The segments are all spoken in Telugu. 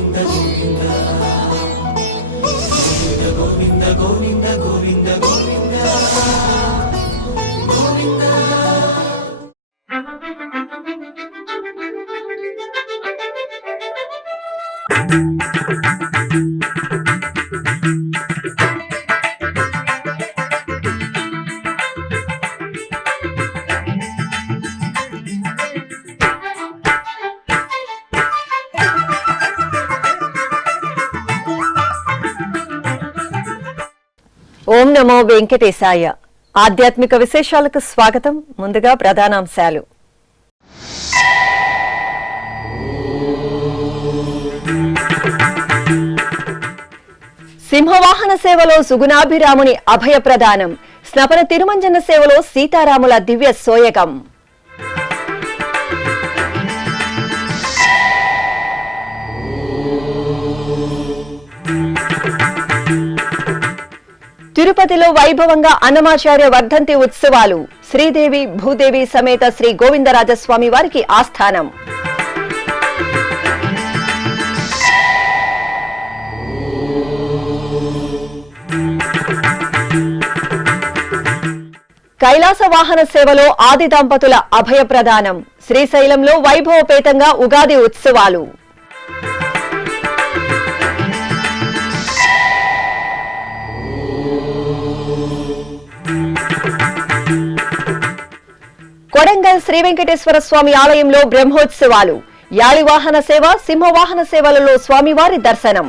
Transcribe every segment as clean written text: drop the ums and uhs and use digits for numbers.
గోవింద గోవింద గోవింద గోవింద గోవింద గోవింద గోవింద. ఓం నమో వెంకటేశాయ. ఆధ్యాత్మిక విశేషాలకు స్వాగతం. ముందుగా ప్రధానాంశాలు. సింహవాహన సేవలో సుగుణాభిరాముని అభయ ప్రదానం, స్నపన తిరుమంజన సేవలో సీతారాముల దివ్య సోయగం. తిరుపతిలో వైభవంగా అన్నమాచార్య వర్ధంతి ఉత్సవాలు, శ్రీదేవి భూదేవి సమేత శ్రీ గోవిందరాజస్వామి వారికి ఆస్థానం. కైలాస వాహన సేవలో ఆది దంపతుల అభయ ప్రదానం, శ్రీశైలంలో వైభవపేతంగా ఉగాది ఉత్సవాలు. కొడంగల్ శ్రీ వెంకటేశ్వర స్వామి ఆలయంలో బ్రహ్మోత్సవాలు, యాళివాహన సేవ, సింహవాహన సేవలలో స్వామివారి దర్శనం.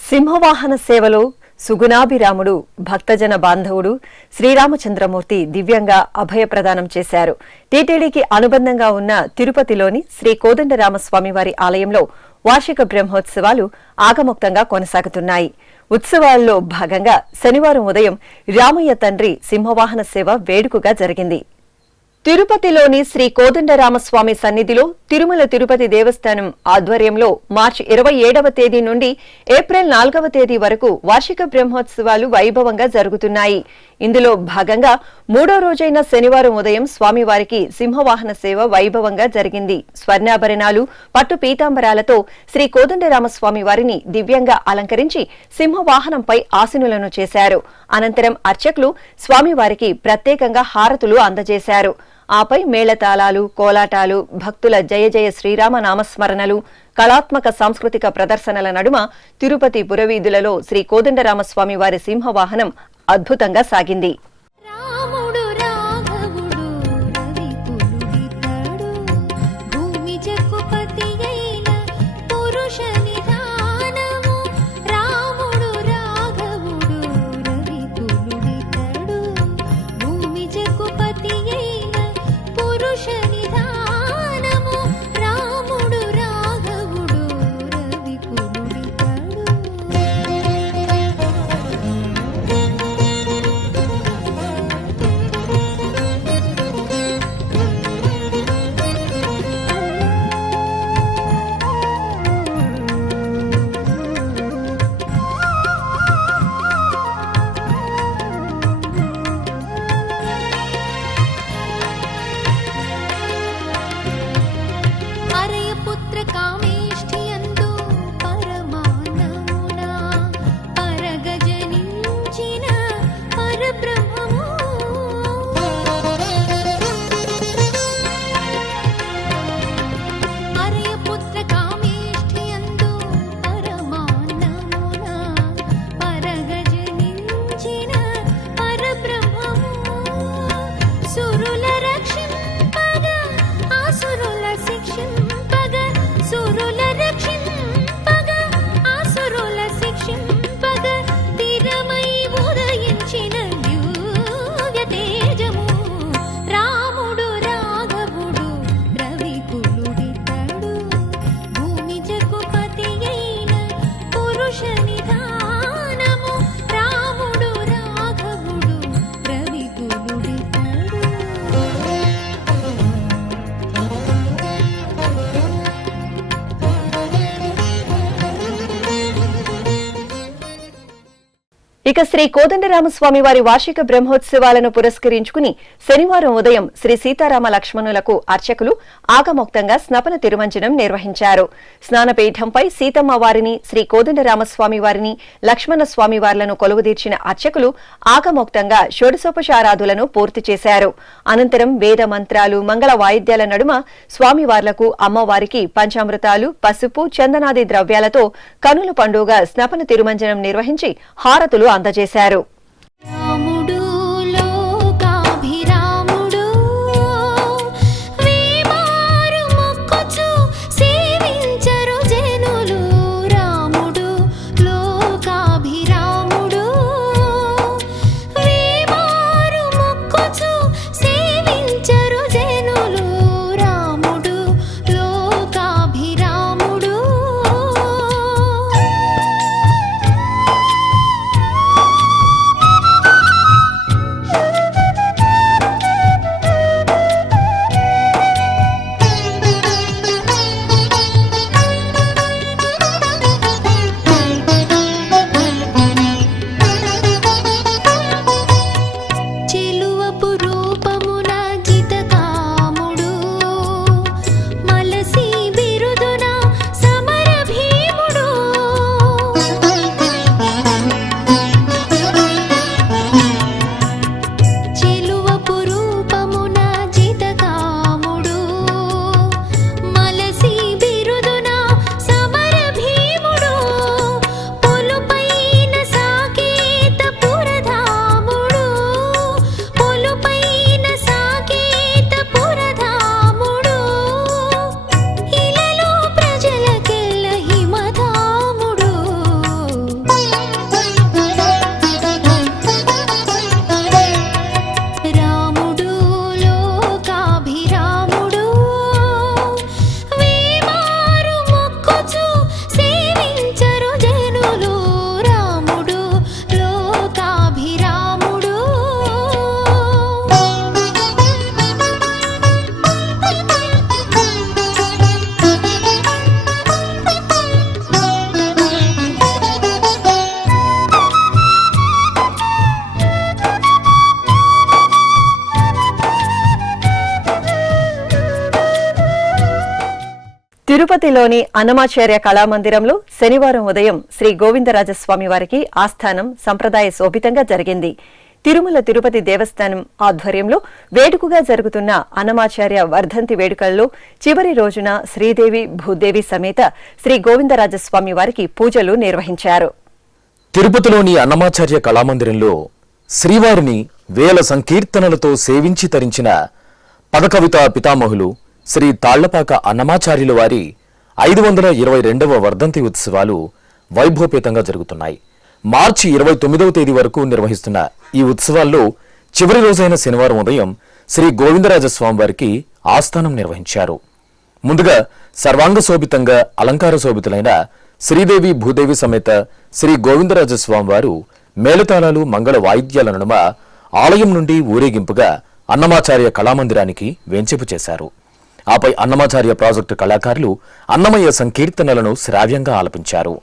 సింహవాహన సేవలో సుగుణాభిరాముడు భక్తజన బాంధవుడు శ్రీరామచంద్రమూర్తి దివ్యంగా అభయ ప్రదానం చేశారు. టీటీడీకి అనుబంధంగా ఉన్న తిరుపతిలోని శ్రీ కోదండరామస్వామి వారి ఆలయంలో వార్షిక బ్రహ్మోత్సవాలు ఆగమోక్తంగా కొనసాగుతున్నాయి. ఉత్సవాల్లో భాగంగా శనివారం ఉదయం రామయ్య తండ్రి సింహవాహన సేవ వేడుకగా జరిగింది. తిరుపతిలోని శ్రీ కోదండరామస్వామి సన్నిధిలో తిరుమల తిరుపతి దేవస్థానం ఆధ్వర్యంలో మార్చి 27వ తేదీ నుండి ఏప్రిల్ 4వ తేదీ వరకు వార్షిక బ్రహ్మోత్సవాలు వైభవంగా జరుగుతున్నాయి. ఇందులో భాగంగా 3వ రోజైన శనివారం ఉదయం స్వామివారికి సింహవాహన సేవ వైభవంగా జరిగింది. స్వర్ణాభరణాలు, పట్టు పీతాంబరాలతో శ్రీ కోదండరామస్వామి వారిని దివ్యంగా అలంకరించి సింహవాహనంపై ఆసీనులను చేశారు. అనంతరం అర్చకులు స్వామివారికి ప్రత్యేకంగా హారతులు అందజేశారు. ఆపై మేళతాళాలు, కోలాటాలు, భక్తుల జయ జయ శ్రీరామ నామస్మరణలు, కళాత్మక సాంస్కృతిక ప్రదర్శనల నడుమ తిరుపతి పురవీధులలో శ్రీ కోదండరామస్వామి వారి సింహవాహనం అద్భుతంగా సాగింది. ఇక శ్రీ కోదండరామస్వామి వారి వార్షిక బ్రహ్మోత్సవాలను పురస్కరించుకుని శనివారం ఉదయం శ్రీ సీతారామ లక్ష్మణులకు అర్చకులు ఆగమోక్తంగా స్నపన తిరుమంజనం నిర్వహించారు. స్నానపీఠంపై సీతమ్మ వారిని, శ్రీ కోదండరామస్వామి వారిని, లక్ష్మణ స్వామి వార్లను కొలువుదీర్చిన అర్చకులు ఆగమోక్తంగా షోడశోపచారాదులను పూర్తి చేశారు. అనంతరం వేద మంత్రాలు, మంగళ వాయిద్యాల నడుమ స్వామివార్లకు, అమ్మవారికి పంచామృతాలు, పసుపు, చందనాది ద్రవ్యాలతో కనుల పండుగ స్నపన తిరుమంజనం నిర్వహించి హారతులు అందజేశారు. తిరుపతిలోని అన్నమాచార్య కళామందిరంలో శనివారం ఉదయం శ్రీ గోవిందరాజస్వామి వారికి ఆస్థానం సంప్రదాయ శోభితంగా జరిగింది. తిరుమల తిరుపతి దేవస్థానం ఆధ్వర్యంలో వేడుకగా జరుగుతున్న అన్నమాచార్య వర్ధంతి వేడుకల్లో చివరి రోజున శ్రీదేవి భూదేవి సమేత శ్రీ గోవిందరాజస్వామి వారికి పూజలు నిర్వహించారు. తిరుపతిలోని అన్నమాచార్య కళామందిరంలో శ్రీవారిని వేల సంకీర్తనలతో సేవించి తరించిన పదకవితా పితామహులు శ్రీ తాళ్లపాక అన్నమాచార్యుల వారి 522వ వర్ధంతి ఉత్సవాలు వైభవపేతంగా జరుగుతున్నాయి. మార్చి 29వ తేదీ వరకు నిర్వహిస్తున్న ఈ ఉత్సవాల్లో చివరి రోజైన శనివారం ఉదయం శ్రీ గోవిందరాజస్వామి వారికి ఆస్థానం నిర్వహించారు. ముందుగా సర్వాంగ శోభితంగా అలంకార శోభితులైన శ్రీదేవి భూదేవి సమేత శ్రీ గోవిందరాజస్వామి వారు మేళతాళాలు, మంగళ వాయిద్యాల నడుమ ఆలయం నుండి ఊరేగింపుగా అన్నమాచార్య కళామందిరానికి వేంచేపు చేశారు. ఆపై అన్నమాచార్య ప్రాజెక్టు కళాకారులు అన్నమయ్య సంకీర్తనలను శ్రావ్యంగా ఆలపించారు.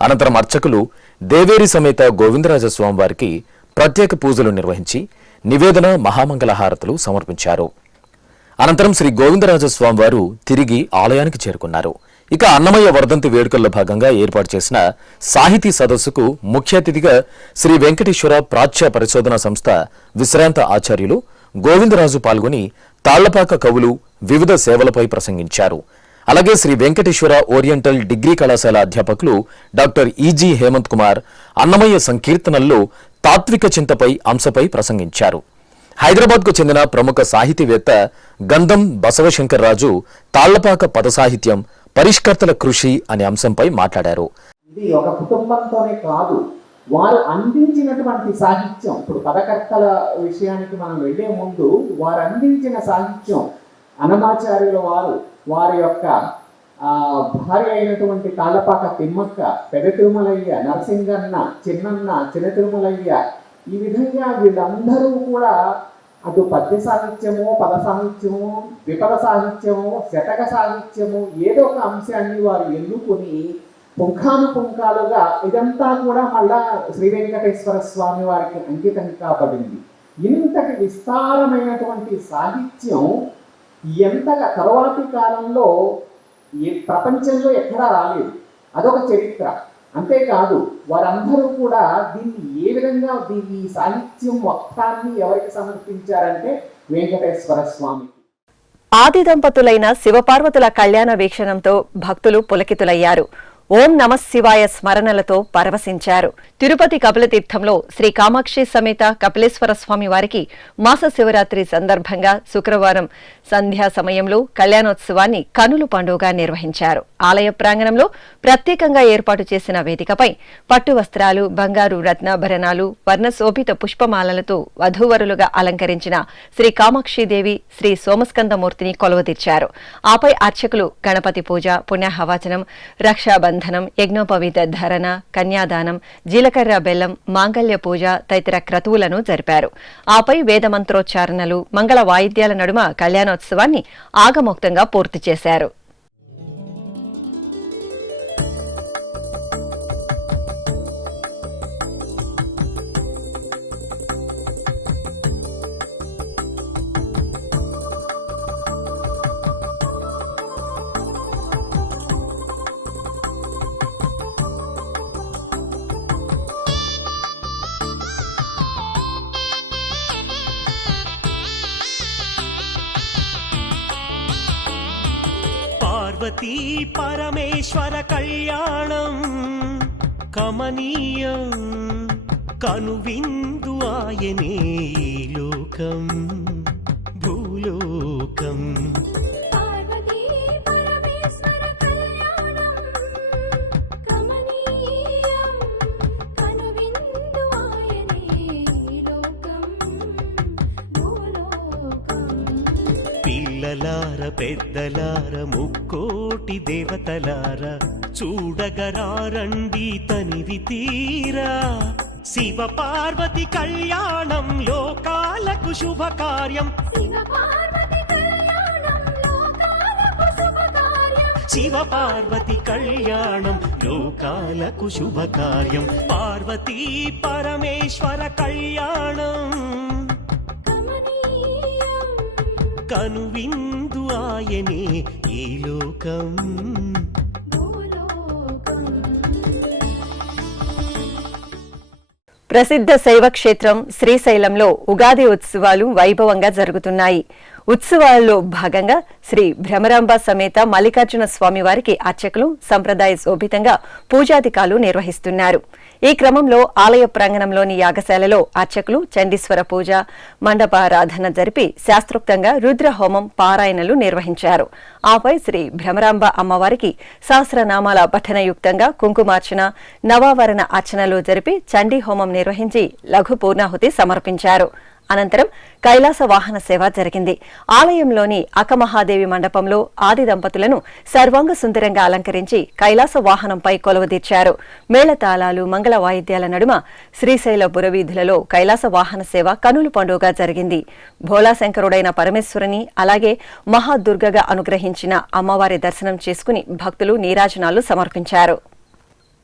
అనంతరం అర్చకులు దేవేరి సమేత గోవిందరాజస్వామి వారికి ప్రత్యేక పూజలు నిర్వహించి నివేదన మహామంగళ హారతులు సమర్పించారు. అనంతరం శ్రీ గోవిందరాజస్వామి వారు తిరిగి ఆలయానికి చేరుకున్నారు. ఇక అన్నమయ్య వర్ధంతి వేడుకల్లో భాగంగా ఏర్పాటు చేసిన సాహితీ సదస్సుకు ముఖ్య అతిథిగా శ్రీ వెంకటేశ్వర ప్రాచ్య పరిశోధన సంస్థ విశ్రాంత ఆచార్యులు గోవిందరాజు పాల్గొని తాళ్లపాక కవులు వివిధ సేవలపై ప్రసంగించారు. అలాగే శ్రీ వెంకటేశ్వర ఓరియంటల్ డిగ్రీ కళాశాల అధ్యాపకులు డాక్టర్ ఈజీ హేమంత్ కుమార్ అన్నమయ్య సంకీర్తనల్లో తాత్విక చింతపై అంశపై ప్రసంగించారు. హైదరాబాద్కు చెందిన ప్రముఖ సాహితీవేత్త గంధం బసవశంకర్రాజు తాళ్లపాక పద సాహిత్యం పరిష్కర్తల కృషి అనే అంశంపై మాట్లాడారు. ఇది ఒక కుటుంబంతోనే కాదు, వారు అందించినటువంటి సాహిత్యం, ఇప్పుడు పదకర్తల విషయానికి మనం వెళ్లే ముందు వారు అందించిన సాహిత్యం, అన్నమాచార్యుల వారి యొక్క భార్య అయినటువంటి తాళ్లపాక తిమ్మక్క, పెద్ద తిరుమలయ్య, నరసింగన్న, చిన్నన్న, చిన్న తిరుమలయ్య, ఈ విధంగా వీళ్ళందరూ కూడా అటు పద్య సాహిత్యము, పద సాహిత్యము, విపద సాహిత్యము, శతక సాహిత్యము, ఏదో ఒక అంశాన్ని వారు ఎన్నుకొని పుంఖానుపుంఖాలుగా ఇదంతా కూడా మళ్ళా శ్రీ వెంకటేశ్వర స్వామి వారికి అంకితం కాబడింది. ఇంతటి విస్తారమైనటువంటి సాహిత్యం ఎంతగా తరువాతి కాలంలో ప్రపంచంలో ఎక్కడా రాలేదు. అదొక చరిత్ర. అంతేకాదు వారందరూ కూడా దీన్ని ఏ విధంగా ఈ సాహిత్యం మొత్తాన్ని ఎవరికి సమర్పించారంటే వెంకటేశ్వర స్వామి. ఆది దంపతులైన శివపార్వతుల కళ్యాణ వీక్షణంతో భక్తులు పులకితులయ్యారు. ఓం నమః శివాయ స్మరణలతో పరవశించారు. తిరుపతి కపిలతీర్థంలో శ్రీ కామాక్షి సమేత కపిలేశ్వర స్వామి వారికి మాస శివరాత్రి సందర్భంగా శుక్రవారం సంధ్యా సమయంలో కళ్యాణోత్సవాన్ని కనులు పండుగగా నిర్వహించారు. ఆలయ ప్రాంగణంలో ప్రత్యేకంగా ఏర్పాటు చేసిన వేదికపై పట్టు వస్త్రాలు, బంగారు రత్నాభరణాలు, వర్ణశోభిత పుష్పమాలలతో వధూవరులుగా అలంకరించిన శ్రీ కామాక్షిదేవి, శ్రీ సోమస్కందమూర్తిని కొలువుదీర్చారు. ఆపై అర్చకులు గణపతి పూజ, పుణ్యహవాచనం, రక్షాబంధనం, యజ్ఞోపవీత ధరణ, కన్యాదానం, జీలకర్ర బెల్లం, మాంగళ్య పూజ తదితర క్రతువులను జరిపారు. ఆపై వేదమంత్రోచ్చారణలు, మంగళ వాయిద్యాల నడుమ కళ్యాణోత్సవాన్ని ఆగమోక్తంగా పూర్తి చేశారు. పరమేశ్వర కళ్యాణం కమనీయం కనువిందు ఆయనే లోకం భూలోకం. పార్వతీ పరమేశ్వర కళ్యాణం కమనీయం కనువిందు ఆయనే లోకం భూలోకం. పిల్లలార పెద్దలార దేవతలార చూడగరారండి తనివి తీరా. శివ పార్వతి కళ్యాణం లోకాలకు శుభకార్యం. శివ పార్వతి కళ్యాణం లోకాలకు శుభకార్యం. శివ పార్వతి కళ్యాణం లోకాలకు శుభకార్యం. పార్వతీ పరమేశ్వర కళ్యాణం కమనీయం కనువిందు ఆయనే ఈ లోకం భూలోకం. ప్రసిద్ధ శైవక్షేత్రం శ్రీశైలంలో ఉగాది ఉత్సవాలు వైభవంగా జరుగుతున్నాయి. ఉత్సవాల్లో భాగంగా శ్రీ భ్రమరాంబ సమేత మల్లికార్జున స్వామి వారికి అర్చకులు సంప్రదాయ శోభితంగా పూజాధికాలు నిర్వహిస్తున్నారు. ఈ క్రమంలో ఆలయ ప్రాంగణంలోని యాగశాలలో అర్చకులు చండీశ్వర పూజ, మండపారాధన జరిపి శాస్త్రోక్తంగా రుద్రహోమం, పారాయణలు నిర్వహించారు. ఆపై శ్రీ భ్రమరాంబ అమ్మవారికి సహస్రనామాల పఠనయుక్తంగా కుంకుమార్చన, నవావరణ అర్చనలు జరిపి చండీ హోమం నిర్వహించి లఘు పూర్ణాహుతి సమర్పించారు. అనంతరం కైలాస వాహన సేవ జరిగింది. ఆలయంలోని అకమహాదేవి మండపంలో ఆది దంపతులను సర్వాంగ సుందరంగా అలంకరించి కైలాస వాహనంపై కొలువుదీర్చారు. మేళతాళాలు, మంగళ వాయిద్యాల నడుమ శ్రీశైల పురవీధులలో కైలాస వాహన సేవ కనుల పండుగగా జరిగింది. భోళాశంకరుడైన పరమేశ్వరుని, అలాగే మహాదుర్గగా అనుగ్రహించిన అమ్మవారి దర్శనం చేసుకుని భక్తులు నీరాజనాలు సమర్పించారు.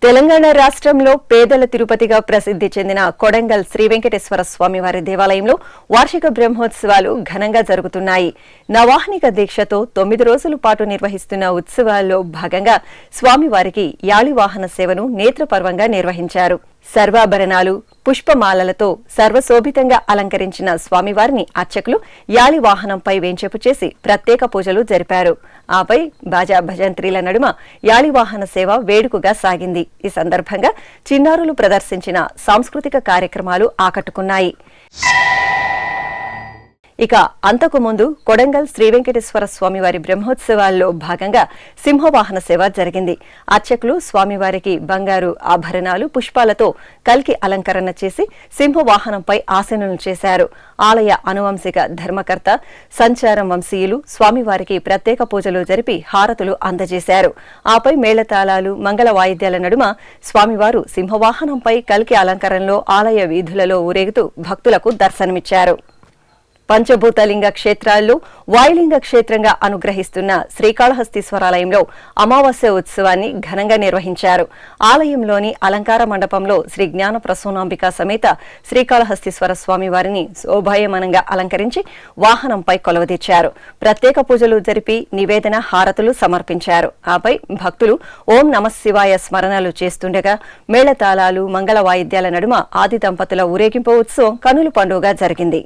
తెలంగాణ రాష్ట్రంలో పేదల తిరుపతిగా ప్రసిద్ధి చెందిన కొడంగల్ శ్రీ వెంకటేశ్వర స్వామివారి దేవాలయంలో వార్షిక బ్రహ్మోత్సవాలు ఘనంగా జరుగుతున్నాయి. నవాహనిక దీక్షతో 9 రోజుల పాటు నిర్వహిస్తున్న ఉత్సవాల్లో భాగంగా స్వామివారికి యాళివాహన సేవను నేత్రపర్వంగా నిర్వహించారు. సర్వాభరణాలు, పుష్పమాలలతో సర్వశోభితంగా అలంకరించిన స్వామివారిని అర్చకులు యాళివాహనంపై వేంచేపు చేసి ప్రత్యేక పూజలు జరిపారు. ఆపై బాజా భజంత్రీల నడుమ యాళివాహన సేవ వేడుకగా సాగింది. ఈ సందర్భంగా చిన్నారులు ప్రదర్శించిన సాంస్కృతిక కార్యక్రమాలు ఆకట్టుకున్నాయి. ఇక అంతకుముందు కొడంగల్ శ్రీ వెంకటేశ్వర స్వామివారి బ్రహ్మోత్సవాల్లో భాగంగా సింహవాహన సేవ జరిగింది. అర్చకులు స్వామివారికి బంగారు ఆభరణాలు, పుష్పాలతో కల్కి అలంకరణ చేసి సింహవాహనంపై ఆసీనులు చేశారు. ఆలయ అనువంశిక ధర్మకర్త సంచారం వంశీయులు స్వామివారికి ప్రత్యేక పూజలు జరిపి హారతులు అందజేశారు. ఆపై మేళతాళాలు, మంగళ వాయిద్యాల నడుమ స్వామివారు సింహవాహనంపై కల్కి అలంకరణలో ఆలయ వీధులలో ఊరేగుతూ భక్తులకు దర్శనమిచ్చారు. పంచభూతలింగ క్షేత్రాల్లో వాయులింగ క్షేత్రంగా అనుగ్రహిస్తున్న శ్రీకాళహస్తీశ్వరాలయంలో అమావాస్య ఉత్సవాన్ని ఘనంగా నిర్వహించారు. ఆలయంలోని అలంకార మండపంలో శ్రీ జ్ఞాన ప్రసూనాంబిక సమేత శ్రీకాళహస్తీశ్వర స్వామివారిని శోభాయమానంగా అలంకరించి వాహనంపై కొలువుదీర్చారు. ప్రత్యేక పూజలు జరిపి నివేదన, హారతులు సమర్పించారు. ఆపై భక్తులు ఓం నమఃశివాయ స్మరణలు చేస్తుండగా మేళతాళాలు, మంగళ వాయిద్యాల నడుమ ఆది దంపతుల ఊరేగింపు ఉత్సవం కనుల పండుగగా జరిగింది.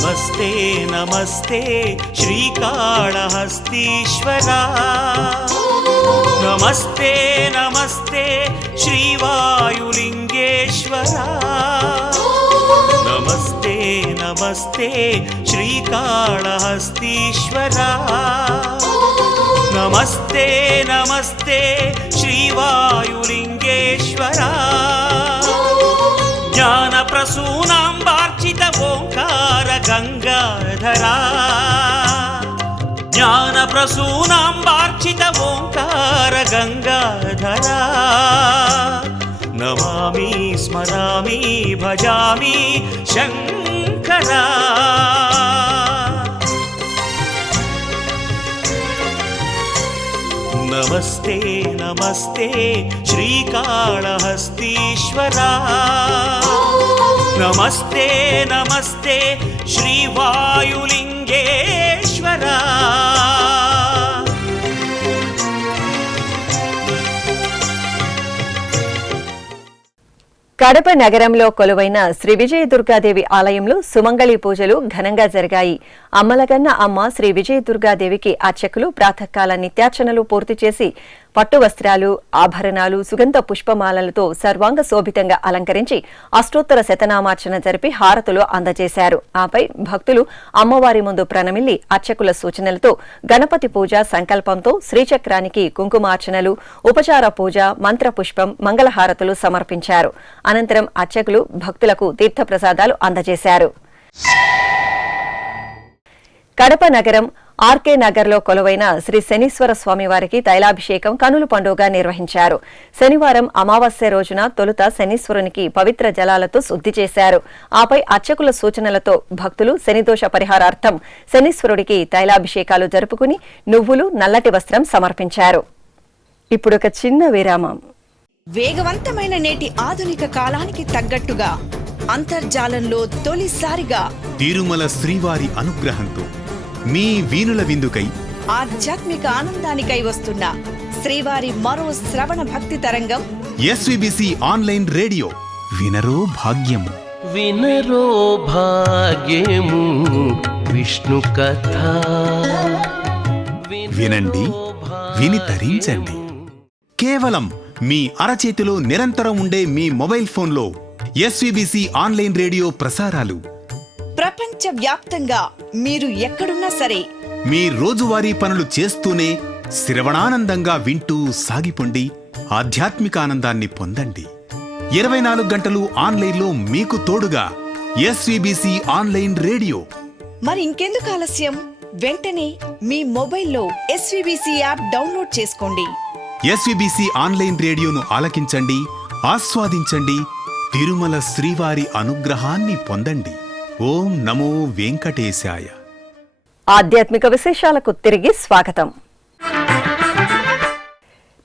नमस्ते नमस्ते श्रीकाळहस्तीश्वरा, नमस्ते नमस्ते श्रीवायुलिंगेश्वरा, नमस्ते नमस्ते श्रीकाळहस्तीश्वरा, नमस्ते नमस्ते श्रीवायुलिंगेश्वरा, ज्ञानप्रसूनाम्बार्चित ओंकार गंगाधरा, ज्ञानप्रसूनाम्बार्चित ओंकार गंगाधरा, नमामि स्मरामि भजामि शंकरा. नमस्ते नमस्ते श्रीकाळहस्तीश्वरा, नमस्ते नमस्ते श्रीवायुलिंगेश्वरा. కడప నగరంలో కొలువైన శ్రీ విజయ దుర్గాదేవి ఆలయంలో సుమంగళి పూజలు ఘనంగా జరిగాయి. అమ్మలగన్న అమ్మ శ్రీ విజయ దుర్గాదేవికి అర్చకులు ప్రాతకాల నిత్యార్చనలు పూర్తి చేసి పట్టు వస్త్రాలు, ఆభరణాలు, సుగంధ పుష్పమాలలతో సర్వాంగ శోభితంగా అలంకరించి అష్టోత్తర శతనామార్చన జరిపి హారతులు అందజేశారు. ఆపై భక్తులు అమ్మవారి ముందు ప్రణమిల్లి అర్చకుల సూచనలతో గణపతి పూజ సంకల్పంతో శ్రీచక్రానికి కుంకుమార్చనలు, ఉపచార పూజ, మంత్రపుష్పం, మంగళహారతులు సమర్పించారు. అనంతరం అర్చకులు భక్తులకు తీర్థప్రసాదాలు అందజేశారు. కడప నగరం ఆర్కే నగర్ లో కొలువైన శ్రీ శనీశ్వర స్వామివారికి తైలాభిషేకం కనుల పండుగగా నిర్వహించారు. శనివారం అమావాస్య రోజున తొలుత శనీశ్వరునికి పవిత్ర జలాలతో శుద్ధి చేశారు. ఆపై అర్చకుల సూచనలతో భక్తులు శనిదోష పరిహారార్థం శనీశ్వరుడికి తైలాభిషేకాలు జరుపుకుని నువ్వులు, నల్లటి వస్త్రం సమర్పించారు. ఇప్పుడొక చిన్న విరామం. వేగవంతమైన నేటి ఆధునిక కాలానికి తగ్గట్టుగా అంతర్జాలంలో తొలిసారిగా తిరుమల శ్రీవారి అనుగ్రహంతో మీ వీణుల విందుకై ఆధ్యాత్మిక ఆనందానికై వస్తున్న శ్రీవారి మరో శ్రవణ భక్తి తరంగం ఎస్విబిసి ఆన్లైన్ రేడియో. వినరో భాగ్యము, వినరో భాగ్యము విష్ణు కథ. వినండి, విని తరించండి. కేవలం మీ అరచేతిలో నిరంతరం ఉండే మీ మొబైల్ ఫోన్లో ఎస్విబిసి ఆన్లైన్ రేడియో ప్రసారాలు ప్రపంచ వ్యాప్తంగా మీరు ఎక్కడున్నా సరే మీ రోజువారీ పనులు చేస్తూనే శ్రవణానందంగా వింటూ సాగిపోండి, ఆధ్యాత్మిక ఆనందాన్ని పొందండి. 24 గంటలు ఆన్లైన్లో మీకు తోడుగా ఎస్వీబీసీ ఆన్లైన్ రేడియో. మరి ఇంకెందుకు ఆలస్యం? వెంటనే మీ మొబైల్లో ఎస్వీబీసీ యాప్ డౌన్లోడ్ చేసుకోండి. ఎస్వీబీసీ ఆన్లైన్ రేడియోను ఆలకించండి, ఆస్వాదించండి, తిరుమల శ్రీవారి అనుగ్రహాన్ని పొందండి. ఓం నమో వెంకటేశాయ. ఆధ్యాత్మిక విశేషాలకు తిరిగి స్వాగతం.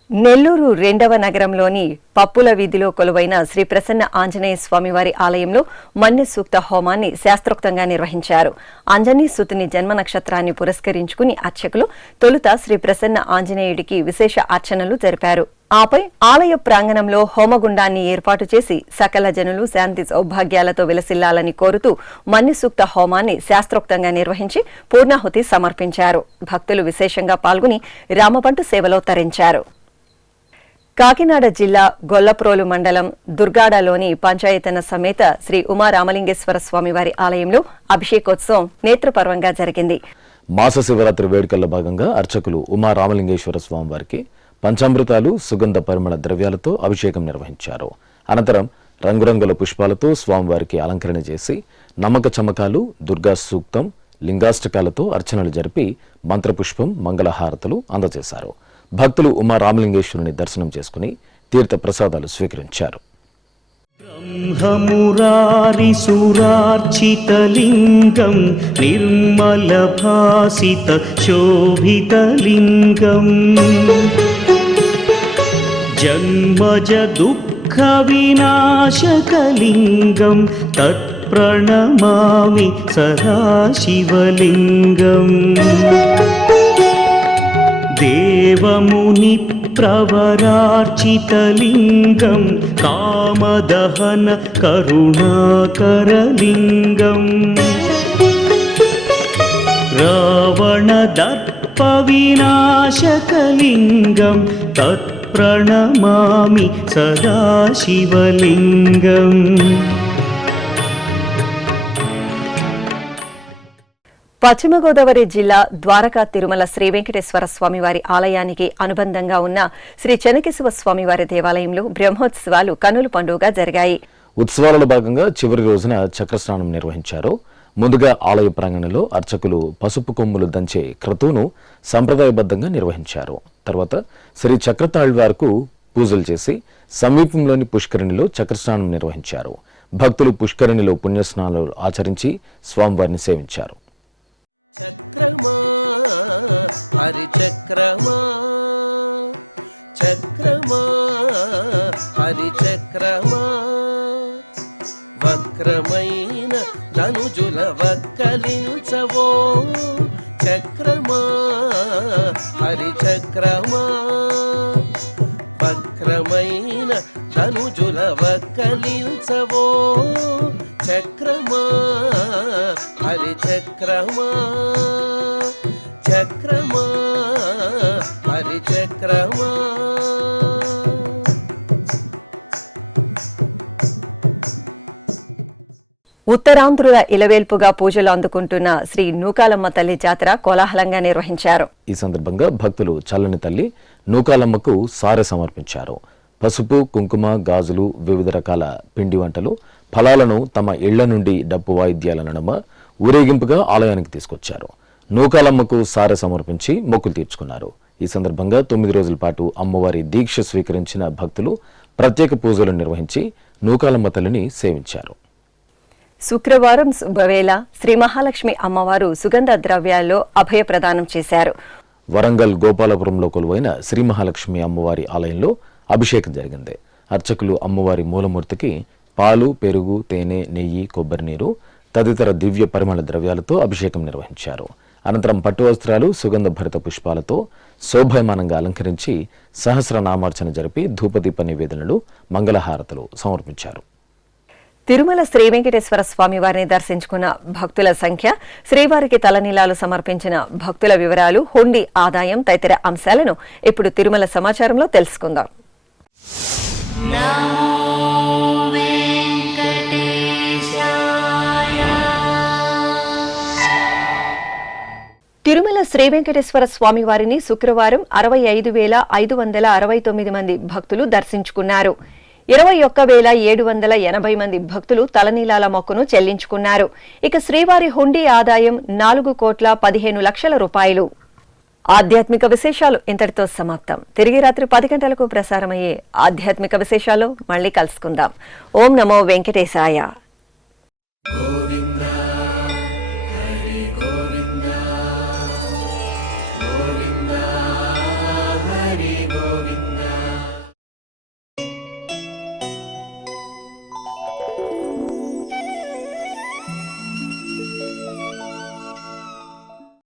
నెల్లూరు 2వ నగరంలోని పప్పుల వీధిలో కొలువైన శ్రీ ప్రసన్న ఆంజనేయ స్వామివారి ఆలయంలో మన్య సూక్త హోమాన్ని శాస్త్రోక్తంగా నిర్వహించారు. ఆంజనేయ సుతుని జన్మ నక్షత్రాన్ని పురస్కరించుకుని అర్చకులు తొలుత శ్రీ ప్రసన్న ఆంజనేయుడికి విశేష అర్చనలు జరిపారు. ఆపై ఆలయ ప్రాంగణంలో హోమగుండాన్ని ఏర్పాటు చేసి సకల జనులు శాంతి సౌభాగ్యాలతో విలసిల్లాలని కోరుతూ మన్య సూక్త హోమాన్ని శాస్త్రోక్తంగా నిర్వహించి పూర్ణాహుతి సమర్పించారు. భక్తులు విశేషంగా పాల్గొని రామబంటు సేవలో తరించారు. కాకినాడ జిల్లా గొల్లప్రోలు మండలం దుర్గాడలోని పంచాయతన సమేత శ్రీ ఉమారామలింగేశ్వర స్వామివారి ఆలయంలో అభిషేకోత్సవం నేత్రపర్వంగా జరిగింది. మాస శివరాత్రి వేడుకల్లో భాగంగా అర్చకులు ఉమారామలింగేశ్వర స్వామివారికి పంచామృతాలు, సుగంధ పరిమళ ద్రవ్యాలతో అభిషేకం నిర్వహించారు. అనంతరం రంగురంగుల పుష్పాలతో స్వామివారికి అలంకరణ చేసి నమ్మక చమకాలు, దుర్గా సూక్తం, లింగాష్టకాలతో అర్చనలు జరిపి మంత్రపుష్పం, మంగళహారతులు అందజేశారు. భక్తులు ఉమారామలింగేశ్వరుని దర్శనం చేసుకుని తీర్థ ప్రసాదాలు స్వీకరించారు. బ్రహ్మమురారిసురార్చితలింగం నిర్మలభాసిత శోభితలింగం జన్మజ దుఃఖ వినాశకలింగం తత్ప్రణమామి సదాశివలింగం దేవముని ప్రవరార్చితలింగం కామదహన కరుణాకరలింగం రావణదర్ప వినాశకలింగం తత్ప్రణమామి సదాశివలింగం. పశ్చిమ గోదావరి జిల్లా ద్వారకా తిరుమల శ్రీ వెంకటేశ్వర స్వామివారి ఆలయానికి అనుబంధంగా ఉన్న శ్రీ చెన్నకేశవ స్వామివారి దేవాలయంలో బ్రహ్మోత్సవాలు కన్నుల పండుగగా జరిగాయి. ఉత్సవాలలో భాగంగా చివరి రోజున చక్రస్నానం నిర్వహించారు. ముందుగా ఆలయ ప్రాంగణంలో అర్చకులు పసుపు కొమ్ములు దంచే క్రతువును సంప్రదాయబద్ధంగా నిర్వహించారు. తర్వాత శ్రీ చక్రతాళ్వార్కు పూజలు చేసి సమీపంలోని పుష్కరిణిలో చక్రస్నానం నిర్వహించారు. భక్తులు పుష్కరిణిలో పుణ్యస్నానాలు ఆచరించి స్వామివారిని సేవించారు. చక్రమా హరి చక్రమా, చక్రమా హరి చక్రమా, వక్రమైన ధనుజుల వక్కలించవో చక్రమా హరి చక్రమా, వక్రమైన ధనుజుల వక్కలించవో చక్రమా హరి చక్రమా, చక్రమా హరి చక్రమా. ఉత్తరాంధ్రుల ఇలవేల్పుగా పూజలు అందుకుంటున్న శ్రీ నూకాలమ్మ తల్లి జాతర కోలాహలంగా నిర్వహించారు. ఈ సందర్భంగా భక్తులు చల్లని తల్లి నూకాలమ్మకు సారె సమర్పించారు. పసుపు, కుంకుమ, గాజులు, వివిధ రకాల పిండి వంటలు, ఫలాలను తమ ఇళ్ల నుండి డప్పు వాయిద్యాల నడుమ ఊరేగింపుగా ఆలయానికి తీసుకొచ్చారు. నూకాలమ్మకు సారె సమర్పించి మొక్కులు తీర్చుకున్నారు. ఈ సందర్భంగా 9 రోజుల పాటు అమ్మవారి దీక్ష స్వీకరించిన భక్తులు ప్రత్యేక పూజలు నిర్వహించి నూకాలమ్మ తల్లిని సేవించారు. శుక్రవారం శుభవేళ శ్రీ మహాలక్ష్మి అమ్మవారు సుగంధ ద్రవ్యాల్లో అభయ ప్రదానం చేశారు. వరంగల్ గోపాలపురంలో కొలువైన శ్రీ మహాలక్ష్మి అమ్మవారి ఆలయంలో అభిషేకం జరిగింది. అర్చకులు అమ్మవారి మూలమూర్తికి పాలు, పెరుగు, తేనె, నెయ్యి, కొబ్బరి నీరు తదితర దివ్య పరిమళ ద్రవ్యాలతో అభిషేకం నిర్వహించారు. అనంతరం పట్టు వస్త్రాలు, సుగంధ భరిత పుష్పాలతో శోభయమానంగా అలంకరించి సహస్రనామార్చన జరిపి ధూపదీప నివేదనలు, మంగళహారతులు సమర్పించారు. తిరుమల శ్రీ వెంకటేశ్వర స్వామి వారిని దర్శించుకున్న భక్తుల సంఖ్య, శ్రీవారికి తలనీలాలు సమర్పించిన భక్తుల వివరాలు, హుండీ ఆదాయం తదితర అంశాలను ఇప్పుడు తిరుమల సమాచారంలో తెలుసుకుందాం. తిరుమల శ్రీ వెంకటేశ్వర స్వామి వారిని శుక్రవారం 65,569 మంది భక్తులు దర్శించుకున్నారు. 21,780 మంది భక్తులు తలనీలాల మొక్కును చెల్లించుకున్నారు. ఇక శ్రీవారి హుండీ ఆదాయం 4,15,00,000 రూపాయలు. ఆధ్యాత్మిక విశేషాలు ఇంతటితో సమాప్తం. తిరిగి రాత్రి 10 గంటలకు ప్రసారమయ్యే ఆధ్యాత్మిక విశేషాలు మళ్ళీ కలుసుకుందాం. ఓం నమో వెంకటేశాయ.